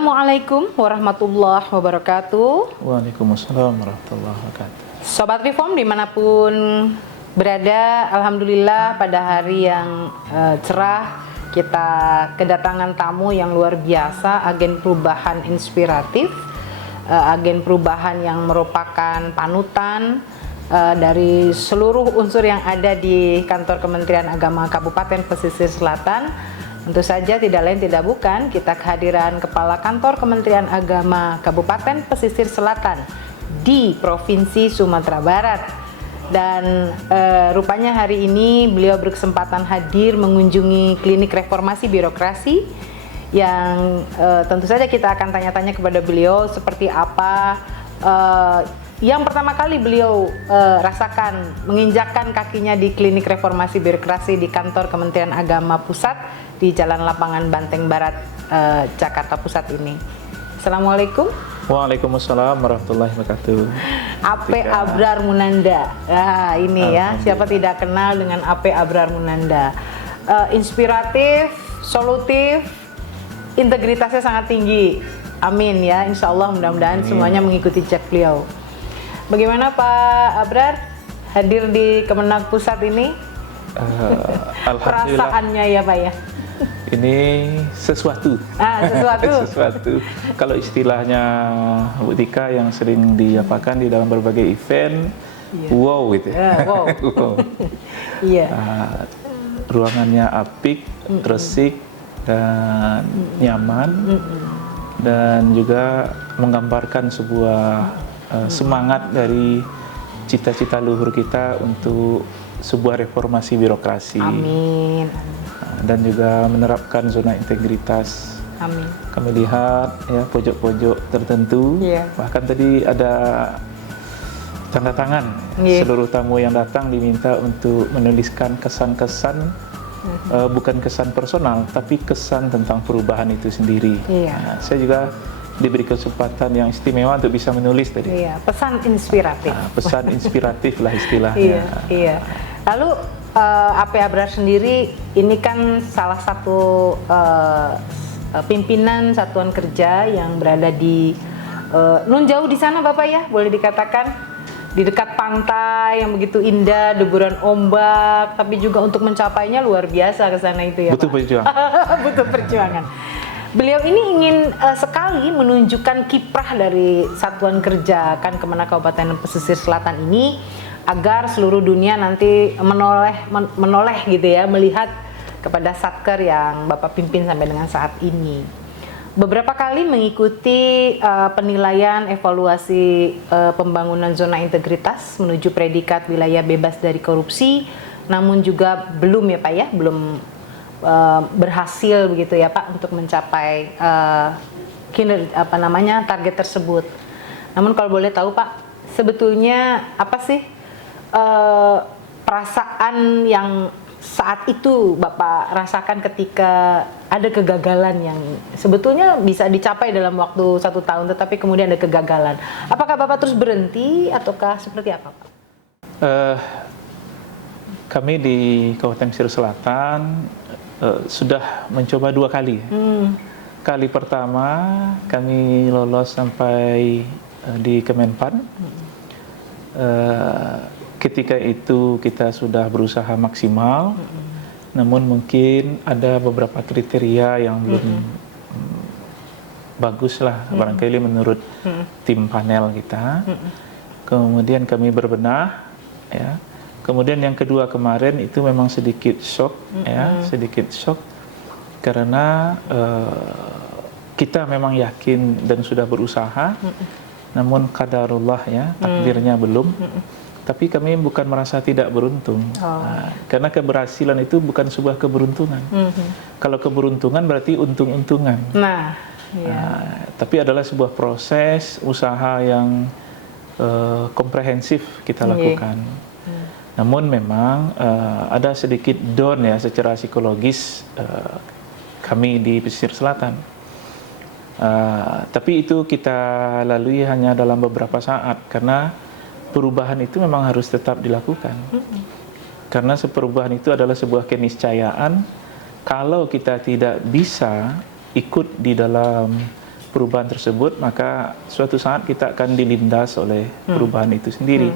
Assalamualaikum warahmatullahi wabarakatuh. Waalaikumsalam warahmatullahi wabarakatuh. Sobat Reform dimanapun berada, alhamdulillah pada hari yang cerah kita kedatangan tamu yang luar biasa, agen perubahan inspiratif, agen perubahan yang merupakan panutan dari seluruh unsur yang ada di kantor Kementerian Agama Kabupaten Pesisir Selatan. Tentu saja tidak lain tidak bukan kita kehadiran Kepala Kantor Kementerian Agama Kabupaten Pesisir Selatan di Provinsi Sumatera Barat. Dan rupanya hari ini beliau berkesempatan hadir mengunjungi klinik reformasi birokrasi yang tentu saja kita akan tanya-tanya kepada beliau seperti apa yang pertama kali beliau rasakan menginjakkan kakinya di klinik reformasi birokrasi di kantor Kementerian Agama Pusat di Jalan Lapangan Banteng Barat, Jakarta Pusat ini. Assalamualaikum. Waalaikumsalam warahmatullahi wabarakatuh. AP Abrar Munanda. Nah, ini ya, siapa tidak kenal dengan AP Abrar Munanda. Inspiratif, solutif, integritasnya sangat tinggi. Amin ya, insya Allah mudah-mudahan semuanya mengikuti cek beliau. Bagaimana Pak Abrar hadir di Kemenag Pusat ini? Perasaannya ya Pak ya? Ini sesuatu. Sesuatu. Kalau istilahnya Bu Tika yang sering diapakan di dalam berbagai event, wow gitu ya. Wow. Wow. Iya. Ruangannya apik, resik dan nyaman, dan juga menggambarkan sebuah semangat dari cita-cita luhur kita untuk sebuah reformasi birokrasi. Amin. Dan juga menerapkan zona integritas. Amin. Kami lihat ya pojok-pojok tertentu, bahkan tadi ada tanda tangan. Seluruh tamu yang datang diminta untuk menuliskan kesan-kesan, bukan kesan personal, tapi kesan tentang perubahan itu sendiri. Nah, saya juga diberi kesempatan yang istimewa untuk bisa menulis tadi. Pesan inspiratif. Pesan inspiratif lah istilahnya. Lalu AP Abrar sendiri ini kan salah satu pimpinan satuan kerja yang berada di nun jauh di sana Bapak ya, boleh dikatakan di dekat pantai yang begitu indah, deburan ombak, tapi juga untuk mencapainya luar biasa ke sana itu ya. Butuh perjuangan. Butuh perjuangan. Beliau ini ingin sekali menunjukkan kiprah dari satuan kerja kan Kemenag Kabupaten Pesisir Selatan ini agar seluruh dunia nanti menoleh gitu ya, melihat kepada satker yang Bapak pimpin sampai dengan saat ini. Beberapa kali mengikuti penilaian evaluasi pembangunan zona integritas menuju predikat wilayah bebas dari korupsi, namun juga belum ya Pak ya, belum berhasil begitu ya Pak untuk mencapai target tersebut. Namun kalau boleh tahu Pak, sebetulnya apa sih perasaan yang saat itu Bapak rasakan ketika ada kegagalan yang sebetulnya bisa dicapai dalam waktu 1 tahun, tetapi kemudian ada kegagalan? Apakah Bapak terus berhenti ataukah seperti apa Pak? Kami di Kabupaten Pesisir Selatan sudah mencoba 2 kali. Kali pertama kami lolos sampai di Kemenpan. Ketika itu kita sudah berusaha maksimal, namun mungkin ada beberapa kriteria yang belum bagus lah, barangkali menurut tim panel kita. Kemudian kami berbenah, ya. Kemudian yang kedua kemarin itu memang sedikit shock, sedikit shock karena kita memang yakin dan sudah berusaha, namun qadarullah ya, takdirnya belum. Tapi kami bukan merasa tidak beruntung, karena keberhasilan itu bukan sebuah keberuntungan. Kalau keberuntungan berarti untung-untungan. Tapi adalah sebuah proses usaha yang komprehensif kita lakukan. Namun memang ada sedikit down ya secara psikologis kami di Pesisir Selatan. Tapi itu kita lalui hanya dalam beberapa saat karena perubahan itu memang harus tetap dilakukan. Karena perubahan itu adalah sebuah keniscayaan. Kalau kita tidak bisa ikut di dalam perubahan tersebut, maka suatu saat kita akan dilindas oleh perubahan itu sendiri.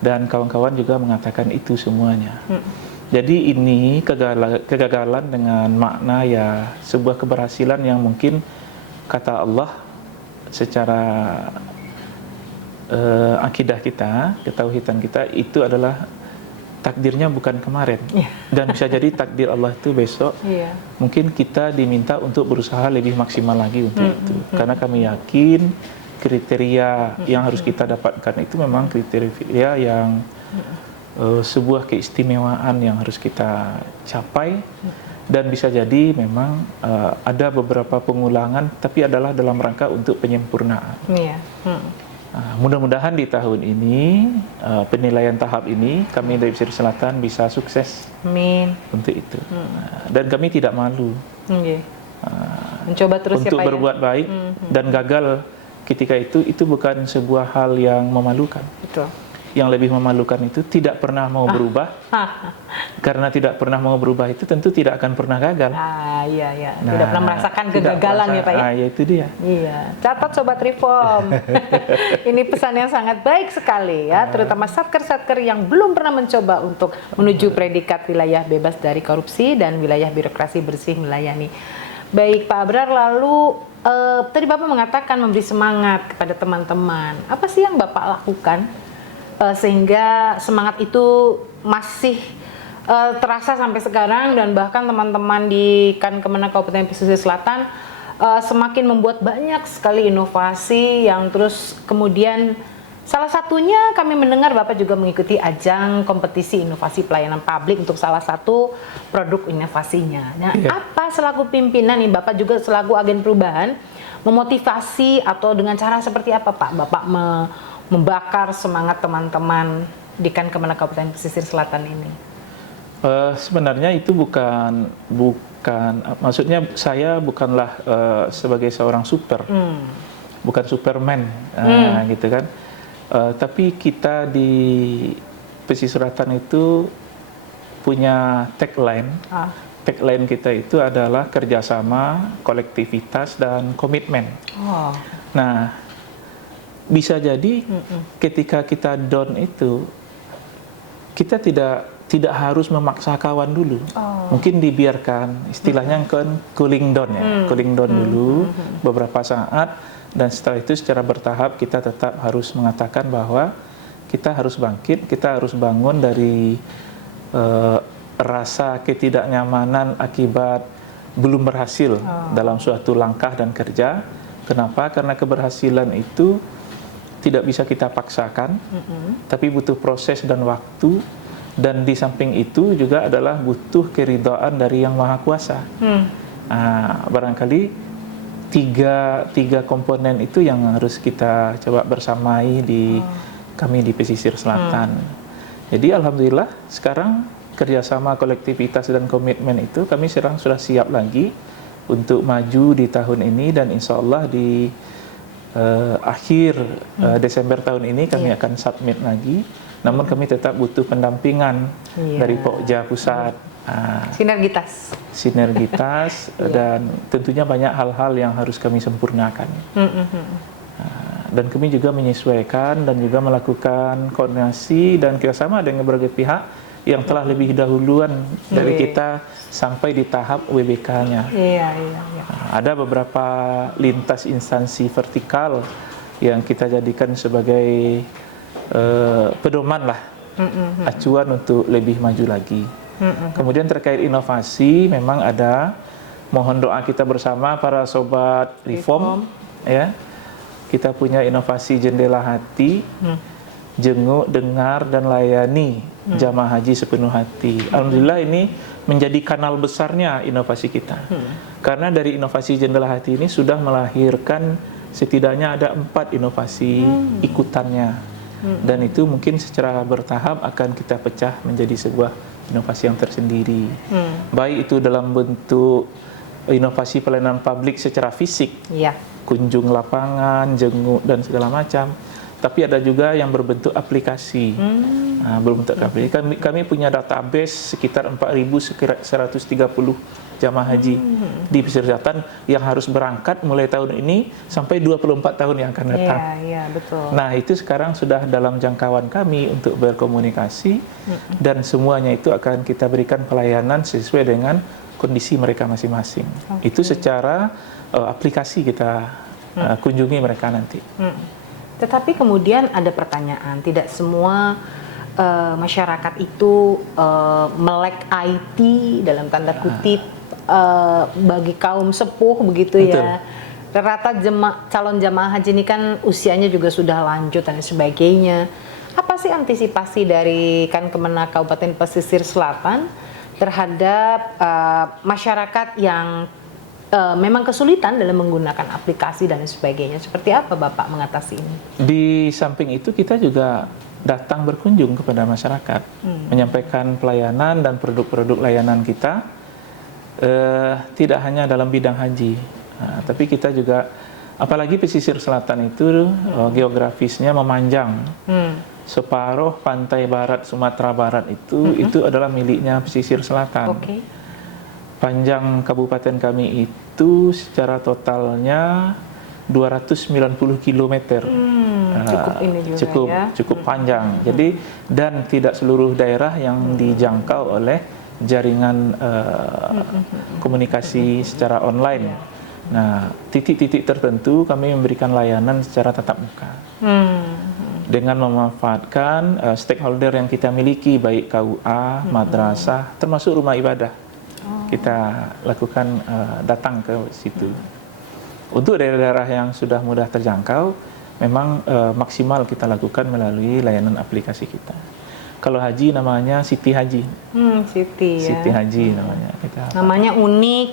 Dan kawan-kawan juga mengatakan itu semuanya. Jadi ini kegagalan dengan makna ya sebuah keberhasilan yang mungkin kata Allah secara akidah kita, ketauhidan kita, itu adalah takdirnya bukan kemarin. Dan bisa jadi takdir Allah itu besok. Mungkin kita diminta untuk berusaha lebih maksimal lagi untuk itu. Karena kami yakin kriteria yang harus kita dapatkan itu memang kriteria yang sebuah keistimewaan yang harus kita capai. Dan bisa jadi memang ada beberapa pengulangan, tapi adalah dalam rangka untuk penyempurnaan. Mudah-mudahan di tahun ini penilaian tahap ini kami dari Pesisir Selatan bisa sukses. Amin. Untuk itu. Dan kami tidak malu. Mencoba terus untuk ya, Pak, berbuat baik dan gagal ketika itu bukan sebuah hal yang memalukan. Betul. Yang lebih memalukan itu tidak pernah mau berubah. Karena tidak pernah mau berubah itu tentu tidak akan pernah gagal. Iya. Tidak pernah merasakan kegagalan ya, Pak ya. Ya itu dia. Iya. Catat Sobat Reform. Ini pesan yang sangat baik sekali ya, terutama satker-satker yang belum pernah mencoba untuk menuju predikat wilayah bebas dari korupsi dan wilayah birokrasi bersih melayani. Baik Pak Abrar, lalu tadi Bapak mengatakan memberi semangat kepada teman-teman. Apa sih yang Bapak lakukan sehingga semangat itu masih terasa sampai sekarang, dan bahkan teman-teman di Kemenag Kabupaten Pesisir Selatan semakin membuat banyak sekali inovasi yang terus kemudian salah satunya kami mendengar Bapak juga mengikuti ajang kompetisi inovasi pelayanan publik untuk salah satu produk inovasinya. Nah, apa selaku pimpinan nih, Bapak juga selaku agen perubahan, memotivasi atau dengan cara seperti apa Pak Bapak membakar semangat teman-teman di Kemenag Kabupaten Pesisir Selatan ini? Sebenarnya itu bukan maksudnya saya bukanlah sebagai seorang bukan Superman, gitu kan. Tapi kita di Pesisir Selatan itu punya tagline. Tagline kita itu adalah kerjasama, kolektivitas, dan komitmen. Nah, bisa jadi ketika kita down itu kita tidak harus memaksa kawan dulu. Mungkin dibiarkan, istilahnya kan cooling down ya, cooling down dulu beberapa saat, dan setelah itu secara bertahap kita tetap harus mengatakan bahwa kita harus bangkit, kita harus bangun dari rasa ketidaknyamanan akibat belum berhasil dalam suatu langkah dan kerja. Kenapa? Karena keberhasilan itu tidak bisa kita paksakan, tapi butuh proses dan waktu. Dan di samping itu juga adalah butuh keridhaan dari Yang Maha Kuasa. Barangkali tiga komponen itu yang harus kita coba bersamai kami di Pesisir Selatan. Jadi alhamdulillah sekarang kerjasama, kolektivitas, dan komitmen itu kami sudah siap lagi untuk maju di tahun ini, dan insya Allah di akhir Desember tahun ini kami akan submit lagi. Namun kami tetap butuh pendampingan dari Pokja Pusat. Sinergitas dan tentunya banyak hal-hal yang harus kami sempurnakan. Dan kami juga menyesuaikan dan juga melakukan koordinasi dan kerjasama dengan berbagai pihak yang telah lebih dahuluan dari kita sampai di tahap WBK-nya. Ada beberapa lintas instansi vertikal yang kita jadikan sebagai pedoman lah, acuan untuk lebih maju lagi. Kemudian terkait inovasi, memang ada, mohon doa kita bersama para sobat Reform, ya. Kita punya inovasi jendela hati, jenguk, dengar, dan layani jamaah haji sepenuh hati. Alhamdulillah ini menjadi kanal besarnya inovasi kita. Karena dari inovasi jendela hati ini sudah melahirkan setidaknya ada 4 inovasi ikutannya. Dan itu mungkin secara bertahap akan kita pecah menjadi sebuah inovasi yang tersendiri. Baik itu dalam bentuk inovasi pelayanan publik secara fisik, kunjung lapangan, jenguk, dan segala macam, tapi ada juga yang berbentuk aplikasi. Berbentuk aplikasi. Kami punya database sekitar 4.130 jamaah haji di pesisir selatan yang harus berangkat mulai tahun ini sampai 24 tahun yang akan datang. Iya, betul. Nah, itu sekarang sudah dalam jangkauan kami untuk berkomunikasi dan semuanya itu akan kita berikan pelayanan sesuai dengan kondisi mereka masing-masing. Itu secara aplikasi kita kunjungi mereka nanti. Tetapi kemudian ada pertanyaan, tidak semua masyarakat itu melek IT dalam tanda kutip bagi kaum sepuh begitu. Betul. Ya. Rata calon jamaah haji ini kan usianya juga sudah lanjut dan sebagainya. Apa sih antisipasi dari Kemenak Kabupaten Pesisir Selatan terhadap masyarakat yang memang kesulitan dalam menggunakan aplikasi dan sebagainya? Seperti apa Bapak mengatasi ini? Di samping itu kita juga datang berkunjung kepada masyarakat, menyampaikan pelayanan dan produk-produk layanan kita, tidak hanya dalam bidang haji, tapi kita juga, apalagi pesisir selatan itu geografisnya memanjang. Separuh pantai barat Sumatera Barat itu adalah miliknya pesisir selatan. Panjang kabupaten kami itu secara totalnya 290 km. Cukup panjang. Jadi dan tidak seluruh daerah yang dijangkau oleh jaringan komunikasi secara online. Nah, titik-titik tertentu kami memberikan layanan secara tatap muka. Dengan memanfaatkan stakeholder yang kita miliki, baik KUA, madrasah, termasuk rumah ibadah. Kita lakukan datang ke situ. Untuk daerah-daerah yang sudah mudah terjangkau, memang maksimal kita lakukan melalui layanan aplikasi kita. Kalau haji namanya Siti Haji. Siti Haji namanya. Namanya unik,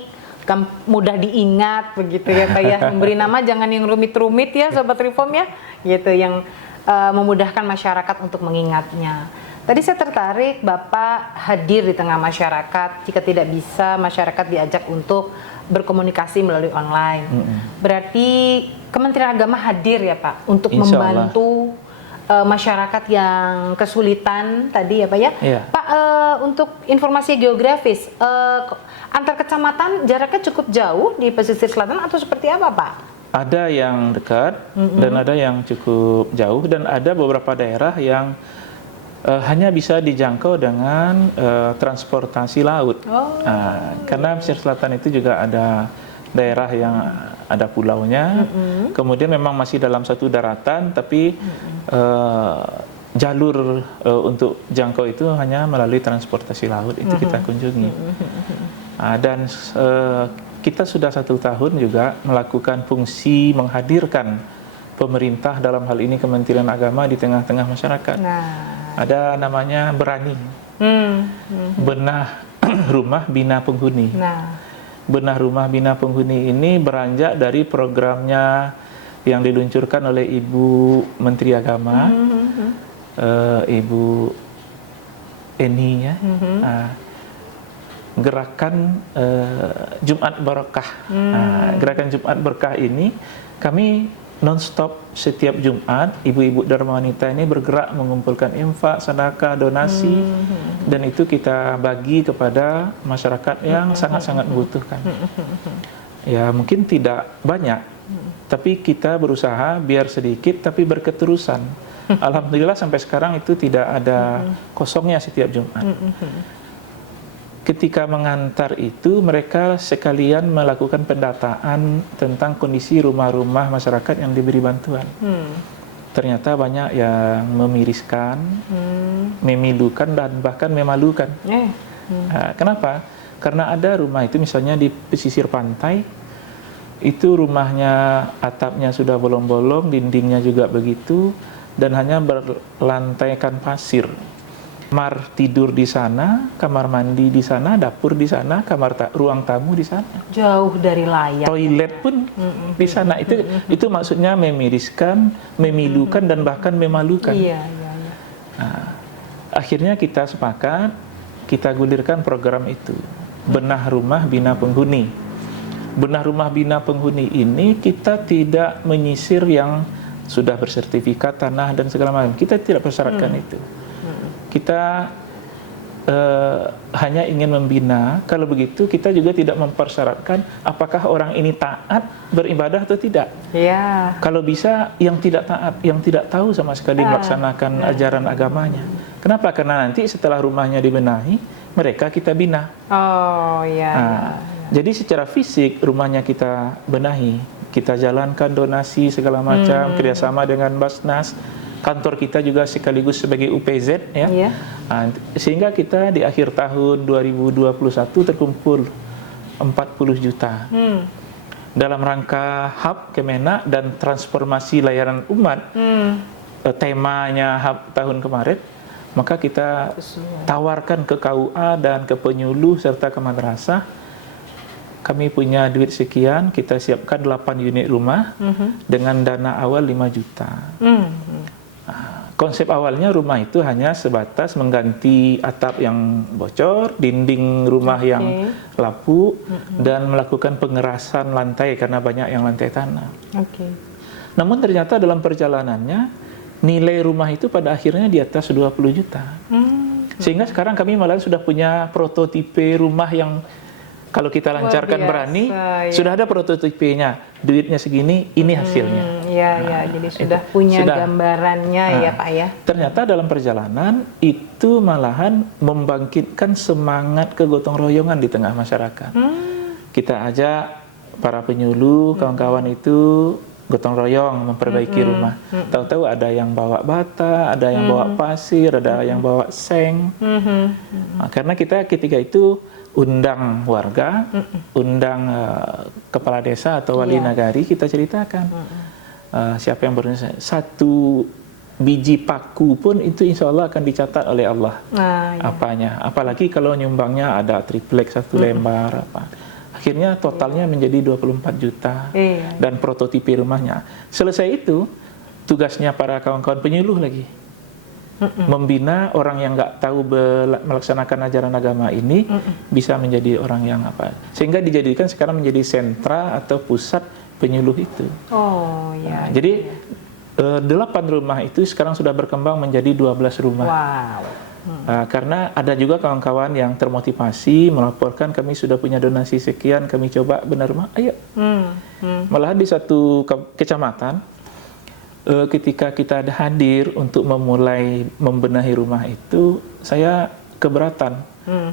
mudah diingat begitu ya Pak ya. Memberi nama jangan yang rumit-rumit ya Sobat Reform ya. Gitu yang memudahkan masyarakat untuk mengingatnya. Tadi saya tertarik Bapak hadir di tengah masyarakat. Jika tidak bisa masyarakat diajak untuk berkomunikasi melalui online. Berarti Kementerian Agama hadir ya Pak untuk membantu masyarakat yang kesulitan tadi ya Pak ya. Pak, untuk informasi geografis, antar kecamatan jaraknya cukup jauh di pesisir selatan atau seperti apa Pak? Ada yang dekat dan ada yang cukup jauh, dan ada beberapa daerah yang hanya bisa dijangkau dengan transportasi laut. Karena pesisir selatan itu juga ada daerah yang ada pulaunya, kemudian memang masih dalam satu daratan, tapi jalur untuk jangkau itu hanya melalui transportasi laut, itu kita kunjungi. Dan kita sudah 1 tahun juga melakukan fungsi menghadirkan pemerintah, dalam hal ini Kementerian Agama, di tengah-tengah masyarakat. Ada namanya Berani, Benah Rumah Bina Penghuni. Benah Rumah Bina Penghuni ini beranjak dari programnya yang diluncurkan oleh Ibu Menteri Agama, Ibu Eni ya, gerakan Jumat Barokah. Gerakan Jumat Berkah ini kami non-stop setiap Jumat, ibu-ibu Dharma Wanita ini bergerak mengumpulkan infak, sedekah, donasi, dan itu kita bagi kepada masyarakat yang sangat-sangat membutuhkan. Ya mungkin tidak banyak, tapi kita berusaha biar sedikit tapi berketerusan. Alhamdulillah sampai sekarang itu tidak ada kosongnya setiap Jumat. Ketika mengantar itu, mereka sekalian melakukan pendataan tentang kondisi rumah-rumah masyarakat yang diberi bantuan. Ternyata banyak yang memiriskan, memilukan, dan bahkan memalukan. Kenapa? Karena ada rumah itu misalnya di pesisir pantai, itu rumahnya atapnya sudah bolong-bolong, dindingnya juga begitu, dan hanya berlantaikan pasir. Kamar tidur di sana, kamar mandi di sana, dapur di sana, ruang tamu di sana. Jauh dari layak. Toilet pun di sana. Itu maksudnya memiriskan, memilukan, dan bahkan memalukan. Nah, akhirnya kita sepakat, kita gulirkan program itu. Benah Rumah Bina Penghuni. Benah Rumah Bina Penghuni ini kita tidak menyisir yang sudah bersertifikat tanah dan segala macam. Kita tidak persyaratkan itu. Kita hanya ingin membina. Kalau begitu kita juga tidak mempersyaratkan apakah orang ini taat beribadah atau tidak. Ya. Kalau bisa yang tidak taat, yang tidak tahu sama sekali melaksanakan ajaran agamanya. Kenapa? Karena nanti setelah rumahnya dibenahi, mereka kita bina. Oh ya. Jadi secara fisik rumahnya kita benahi, kita jalankan donasi segala macam, kerjasama dengan Basnas. Kantor kita juga sekaligus sebagai UPZ ya. Iya. Sehingga kita di akhir tahun 2021 terkumpul 40 juta. Dalam rangka hub Kemenak dan transformasi layanan umat, temanya hub tahun kemarin, maka kita tawarkan ke KUA dan ke penyuluh serta ke madrasah. Kami punya duit sekian, kita siapkan 8 unit rumah dengan dana awal 5 juta. Konsep awalnya rumah itu hanya sebatas mengganti atap yang bocor, dinding rumah yang lapuk, dan melakukan pengerasan lantai karena banyak yang lantai tanah. Namun ternyata dalam perjalanannya, nilai rumah itu pada akhirnya di atas 20 juta. Sehingga sekarang kami malah sudah punya prototipe rumah yang kalau kita lancarkan berani, sudah ada prototipenya, duitnya segini, ini hasilnya. Jadi sudah punya gambarannya ya Pak ya. Ternyata dalam perjalanan itu malahan membangkitkan semangat kegotong royongan di tengah masyarakat. Kita ajak para penyuluh, kawan-kawan itu gotong royong memperbaiki rumah. Tahu-tahu ada yang bawa bata, ada yang bawa pasir, ada yang bawa seng. Karena kita ketika itu undang warga, undang kepala desa atau wali nagari, kita ceritakan siapa yang berusaha. 1 biji paku pun itu insya Allah akan dicatat oleh Allah apanya. Apalagi kalau nyumbangnya ada triplek 1 lembar apa. Akhirnya totalnya menjadi 24 juta dan prototipe rumahnya. Selesai itu tugasnya para kawan-kawan penyuluh lagi. Membina orang yang nggak tahu melaksanakan ajaran agama ini bisa menjadi orang yang apa, sehingga dijadikan sekarang menjadi sentra atau pusat penyuluh itu. Jadi 8 rumah itu sekarang sudah berkembang menjadi 12 rumah. Karena ada juga kawan-kawan yang termotivasi melaporkan kami sudah punya donasi sekian, kami coba benar rumah, ayo. Malahan di satu kecamatan, ketika kita hadir untuk memulai membenahi rumah itu, saya keberatan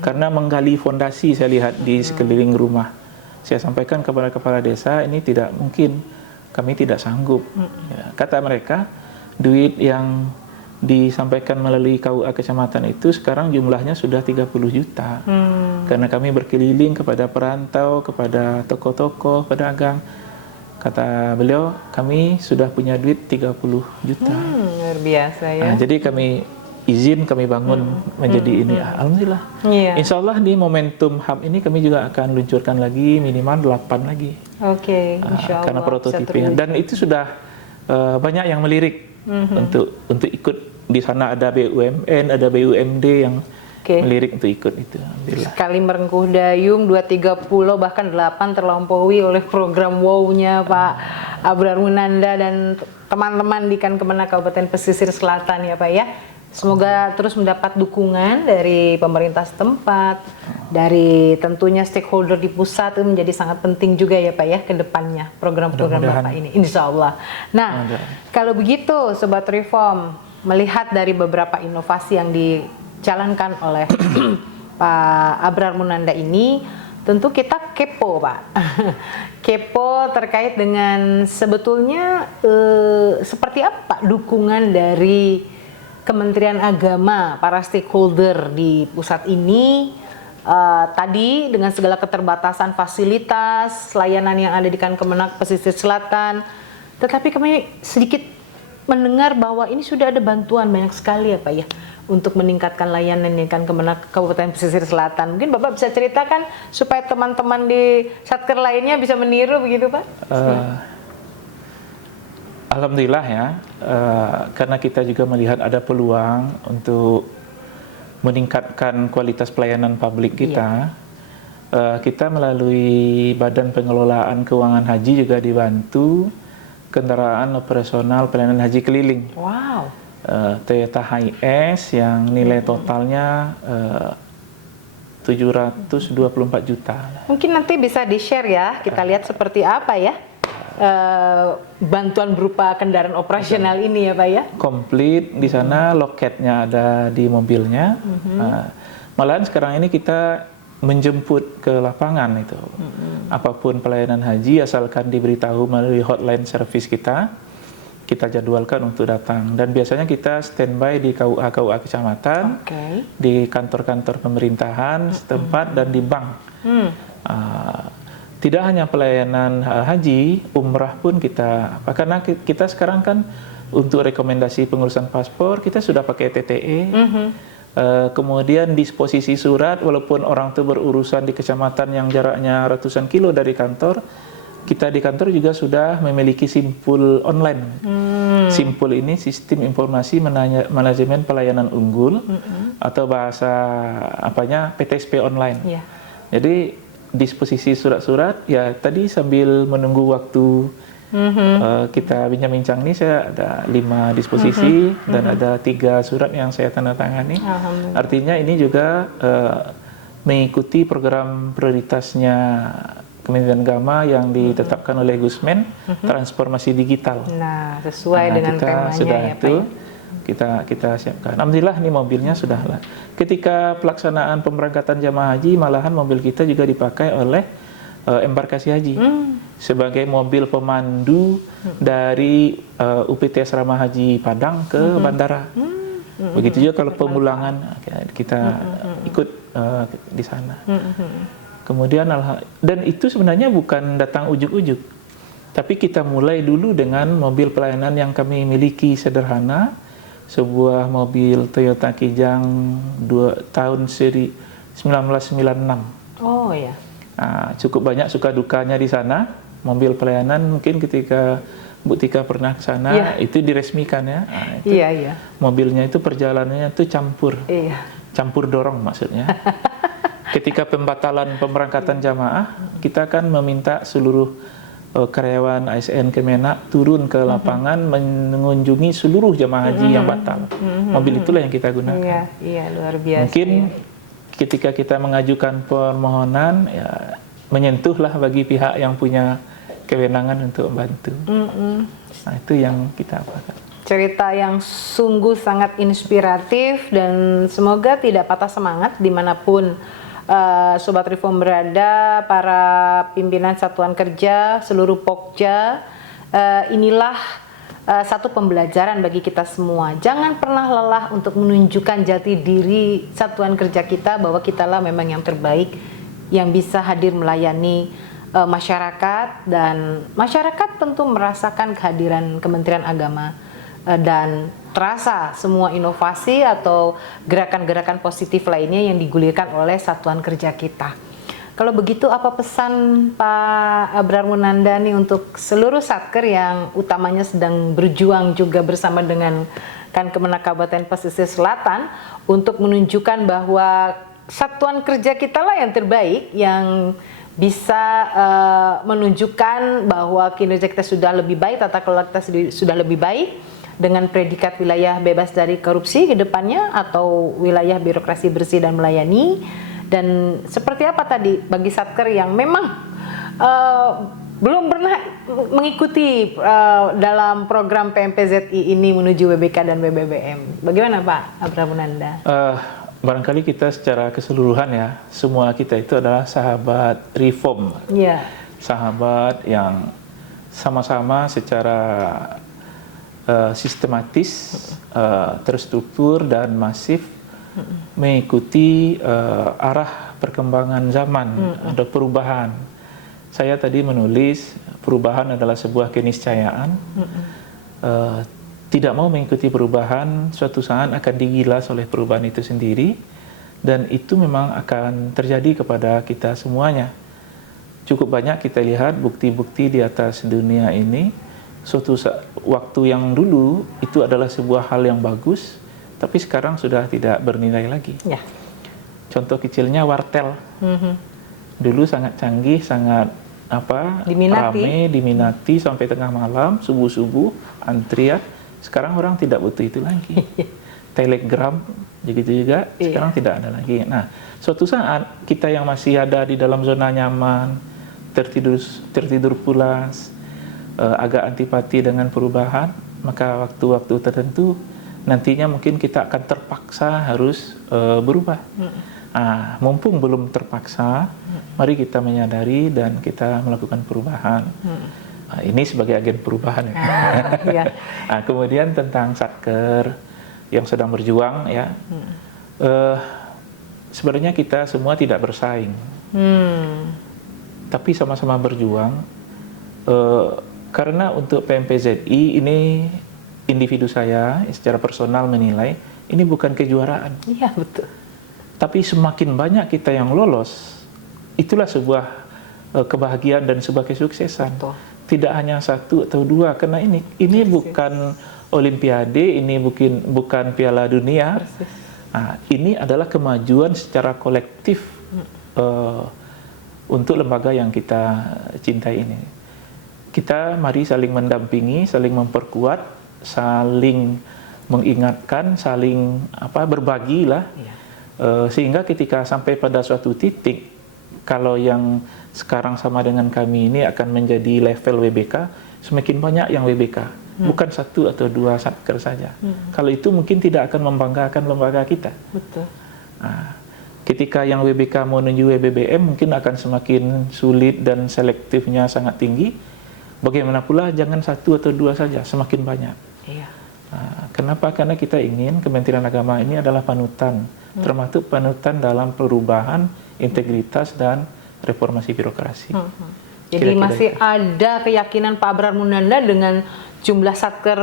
karena menggali fondasi saya lihat di sekeliling rumah. Saya sampaikan kepada kepala desa, ini tidak mungkin, kami tidak sanggup. Kata mereka, duit yang disampaikan melalui KUA kecamatan itu sekarang jumlahnya sudah 30 juta. Karena kami berkeliling kepada perantau, kepada tokoh-tokoh, pedagang. Kata beliau, kami sudah punya duit 30 juta. Luar biasa ya. Jadi kami izin, kami bangun menjadi ini. Alhamdulillah. Insya Allah di momentum hub ini kami juga akan luncurkan lagi minimal 8 lagi. Insya Allah. Karena prototipenya. Dan itu sudah banyak yang melirik untuk ikut. Di sana ada BUMN, ada BUMD yang melirik untuk ikut itu. Alhamdulillah. Sekali merengkuh dayung, 2-3 pulau bahkan 8 terlampaui oleh program WOW-nya Pak Abrar Munanda dan teman-teman di Kemenak Kabupaten Pesisir Selatan ya Pak ya. Semoga terus mendapat dukungan dari pemerintah setempat, dari tentunya stakeholder di pusat, itu menjadi sangat penting juga ya Pak ya ke depannya program-program Bapak ini, insya Allah. Nah, kalau begitu Sobat Reform, melihat dari beberapa inovasi yang dijalankan oleh Pak Abrar Munanda ini, tentu kita kepo Pak. Kepo terkait dengan sebetulnya seperti apa dukungan dari Kementerian Agama, para stakeholder di pusat ini, tadi dengan segala keterbatasan fasilitas, layanan yang ada di Kemenak Pesisir Selatan, tetapi kami sedikit mendengar bahwa ini sudah ada bantuan banyak sekali ya Pak ya, untuk meningkatkan layanan di Kemenak Kabupaten Pesisir Selatan. Mungkin Bapak bisa ceritakan supaya teman-teman di Satker lainnya bisa meniru begitu Pak? Alhamdulillah ya, karena kita juga melihat ada peluang untuk meningkatkan kualitas pelayanan publik kita, kita melalui Badan Pengelolaan Keuangan Haji juga dibantu kendaraan operasional pelayanan haji keliling. Wow. Toyota Hiace yang nilai totalnya 724 juta. Mungkin nanti bisa di-share ya, kita lihat seperti apa ya bantuan berupa kendaraan operasional ini ya Pak ya. Komplit di sana, loketnya ada di mobilnya. Malahan sekarang ini kita menjemput ke lapangan itu. Apapun pelayanan haji asalkan diberitahu melalui hotline service kita jadwalkan untuk datang. Dan biasanya kita standby di KUA kecamatan, di kantor-kantor pemerintahan setempat dan di bank. Tidak hanya pelayanan haji, umrah pun kita, karena kita sekarang kan untuk rekomendasi pengurusan paspor kita sudah pakai TTE. Kemudian disposisi surat, walaupun orang itu berurusan di kecamatan yang jaraknya ratusan kilo dari kantor, kita di kantor juga sudah memiliki simpul online. Simpul ini sistem informasi manajemen pelayanan unggul atau bahasa apanya PTSP online. Jadi disposisi surat-surat ya tadi sambil menunggu waktu kita bincang-bincang nih, saya ada 5 disposisi dan ada 3 surat yang saya tanda tangani. Artinya ini juga mengikuti program prioritasnya Kementerian Agama yang ditetapkan oleh Gusmen, transformasi digital. Nah, sesuai dengan kita temanya sudah ya itu, Pak. kita siapkan. Alhamdulillah nih mobilnya sudah lah. Ketika pelaksanaan pemberangkatan jamaah haji, malahan mobil kita juga dipakai oleh embarkasi haji sebagai mobil pemandu dari UPT Asrama Haji Padang ke bandara. Begitu juga kalau pemulangan kita ikut di sana. Kemudian dan itu sebenarnya bukan datang ujuk-ujuk, tapi kita mulai dulu dengan mobil pelayanan yang kami miliki sederhana, sebuah mobil Toyota Kijang tahun seri 1996. Oh ya. Cukup banyak suka dukanya di sana. Mobil pelayanan mungkin ketika Bu Tika pernah ke sana, itu diresmikan ya. Mobilnya itu perjalanannya itu campur. Campur dorong maksudnya. Ketika pembatalan pemberangkatan jamaah, kita kan meminta seluruh karyawan ASN Kemenak turun ke lapangan mengunjungi seluruh jamaah haji yang batal. Mobil itulah yang kita gunakan. Iya, luar biasa. Mungkin ketika kita mengajukan permohonan, ya menyentuhlah bagi pihak yang punya kewenangan untuk membantu. Nah, itu yang kita apakan. Cerita yang sungguh sangat inspiratif dan semoga tidak patah semangat dimanapun Sobat Reform berada, para pimpinan satuan kerja, seluruh Pokja, inilah satu pembelajaran bagi kita semua. Jangan pernah lelah untuk menunjukkan jati diri satuan kerja kita bahwa kitalah memang yang terbaik yang bisa hadir melayani masyarakat, dan masyarakat tentu merasakan kehadiran Kementerian Agama dan terasa semua inovasi atau gerakan-gerakan positif lainnya yang digulirkan oleh satuan kerja kita. Kalau begitu apa pesan Pak Abrar Munanda nih untuk seluruh satker yang utamanya sedang berjuang juga bersama dengan Kemenak Kabupaten Pesisir Selatan untuk menunjukkan bahwa satuan kerja kita lah yang terbaik, yang bisa menunjukkan bahwa kinerja kita sudah lebih baik, tata kelola kita sudah lebih baik, dengan predikat wilayah bebas dari korupsi ke depannya atau wilayah birokrasi bersih dan melayani. Dan seperti apa tadi bagi satker yang memang belum pernah mengikuti dalam program PMPZI ini menuju WBK dan WBBM, bagaimana Pak Abrar Munanda? Barangkali kita secara keseluruhan ya, semua kita itu adalah sahabat reform, sahabat yang sama-sama secara sistematis, terstruktur dan masif mengikuti arah perkembangan zaman, ada perubahan. Saya tadi menulis perubahan adalah sebuah keniscayaan. Tidak mau mengikuti perubahan, suatu saat akan digilas oleh perubahan itu sendiri, dan itu memang akan terjadi kepada kita semuanya. Cukup banyak kita lihat bukti-bukti di atas dunia ini. Suatu waktu yang dulu itu adalah sebuah hal yang bagus, tapi sekarang sudah tidak bernilai lagi. Contoh kecilnya wartel. Dulu sangat canggih, sangat diminati sampai tengah malam, subuh-subuh, antrian. Sekarang orang tidak butuh itu lagi. Telegram, begitu juga, sekarang tidak ada lagi. Nah, suatu saat kita yang masih ada di dalam zona nyaman, tertidur pulas, agak antipati dengan perubahan, maka waktu-waktu tertentu nantinya mungkin kita akan terpaksa harus berubah. Nah, mumpung belum terpaksa, mari kita menyadari dan kita melakukan perubahan. Nah, ini sebagai agen perubahan ya. Nah, kemudian tentang Satker yang sedang berjuang ya, sebenarnya kita semua tidak bersaing, tapi sama-sama berjuang. Karena untuk PMPZI ini individu saya secara personal menilai ini bukan kejuaraan. Iya, betul. Tapi semakin banyak kita yang lolos, itulah sebuah kebahagiaan dan sebuah kesuksesan. Betul. Tidak hanya 1 atau 2, karena ini bukan Olimpiade, ini bukan Piala Dunia. Nah, ini adalah kemajuan secara kolektif untuk lembaga yang kita cintai ini. Kita mari saling mendampingi, saling memperkuat, saling mengingatkan, saling berbagi lah. Sehingga ketika sampai pada suatu titik, kalau yang sekarang sama dengan kami ini akan menjadi level WBK, semakin banyak yang WBK, bukan 1 atau 2 Satker saja. Kalau itu mungkin tidak akan membanggakan lembaga kita. Betul. Nah, ketika yang WBK menuju WBBM mungkin akan semakin sulit dan selektifnya sangat tinggi. Bagaimana pula jangan 1 atau 2 saja, semakin banyak. Iya. Nah, kenapa? Karena kita ingin Kementerian Agama ini adalah panutan, termasuk panutan dalam perubahan, integritas, dan reformasi birokrasi. Jadi Kira-kira masih itu. ada keyakinan Pak Abrar Munanda dengan jumlah Satker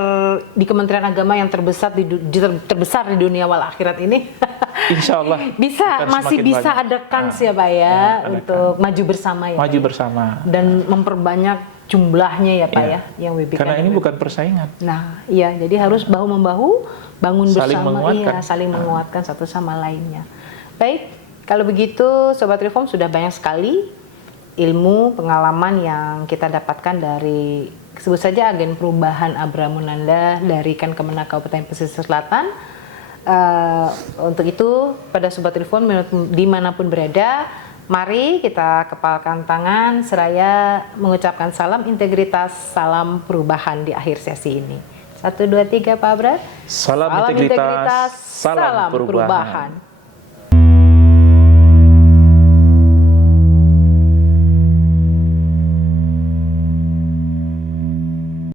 di Kementerian Agama yang terbesar di dunia wal akhirat ini. Insya Allah masih bisa ada kans ya Pak ya, untuk maju bersama ya. Maju bersama. Dan memperbanyak jumlahnya ya Pak ya, yang WBK. Karena ini bukan persaingan. Nah, iya, jadi harus bahu-membahu, bangun Saling bersama, menguatkan. saling menguatkan satu sama lainnya. Baik, kalau begitu Sobat Reform sudah banyak sekali ilmu, pengalaman yang kita dapatkan dari sebut saja agen perubahan Abrar Munanda dari Kemenak Kabupaten Pesisir Selatan. Untuk itu, pada Sobat Reform dimanapun berada, mari kita kepalkan tangan seraya mengucapkan salam integritas, salam perubahan di akhir sesi ini. 1, 2, 3 Pak Abrar. Salam integritas, salam perubahan.